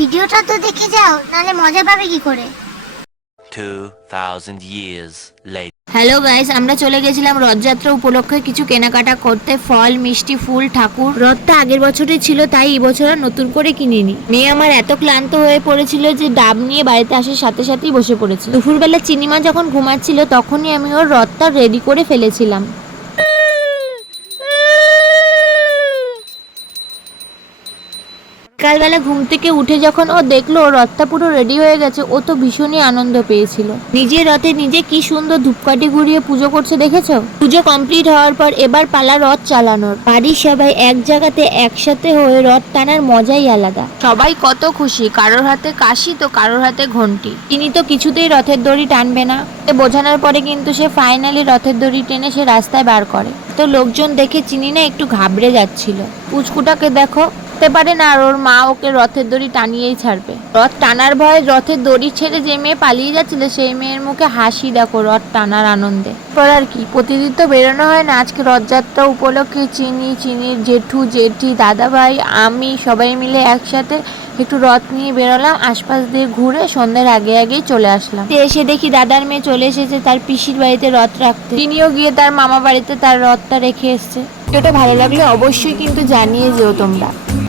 ভিডিওটা তো দেখে যাও, নালে মজা পাবে কি করে। 2000 years later. হ্যালো গাইস, আমরা চলে গেছিলাম রথযাত্রা উপলক্ষে কিছু কেনাকাটা করতে। ফল, মিষ্টি, ফুল, ঠাকুর। রথটা আগের বছরই ছিল, তাই এই বছর আর নতুন করে কিনিনি। মেয়ে আমার এত ক্লান্ত হয়ে পড়েছিল যে ডাব নিয়ে বাড়িতে আসার সাথে সাথেই বসে পড়েছে। দুপুরবেলা চিনিমা যখন ঘুমাচ্ছিল তখনই আমি ওর রথটা রেডি করে ফেলেছিলাম। সকালবেলা ঘুম থেকে উঠে যখন ও দেখলো রথটা পুরো রেডি হয়ে গেছে, ও তো ভীষণই আনন্দ পেয়েছিল। নিজের রথে নিজে কি সুন্দর ধূপকাঠি ঘুরিয়ে পুজো করছে, দেখেছো? পুজো কমপ্লিট হওয়ার পর এবার পালা রথ চালানোর। বাড়ির সবাই এক জায়গাতে একসাথে হয়ে রথ টানার মজাই আলাদা। সবাই কত খুশি, কারোর হাতে কাশি তো কারোর হাতে ঘন্টি। তিনি তো কিছুতেই রথের দড়ি টানবে না। বোঝানোর পরে কিন্তু সে ফাইনালি রথের দড়ি টেনে সে রাস্তায় বার করে। তো লোকজন দেখে চিনি না একটু ঘাবড়ে যাচ্ছিল। পুচকুটাকে দেখো, পারে না, আর ওর মা ওকে রথের দড়ি টানিয়েই ছাড়বে। রথ টানার ভয়ে রথের দড়ি ছেড়ে যে মেয়ে পালিয়ে যাচ্ছিল সেই মেয়ের মুখে হাসি দেখো রথ টানার আনন্দে। পর আর কি, প্রতিদিন তো বেরোনো হয় না। আজকে রথযাত্রা উপলক্ষে চিনির জেঠু, জেঠি, দাদাভাই, আমি সবাই মিলে একসাথে একটু রথ নিয়ে বেরোলাম। আশপাশ দিয়ে ঘুরে সন্ধ্যের আগেই চলে আসলাম। এসে দেখি দাদার মেয়ে চলে এসেছে তার পিসির বাড়িতে রথ রাখতে। তিনিও গিয়ে তার মামা বাড়িতে তার রথটা রেখে এসছে। এটা ভালো লাগলে অবশ্যই কিন্তু জানিয়ে যেও তোমরা।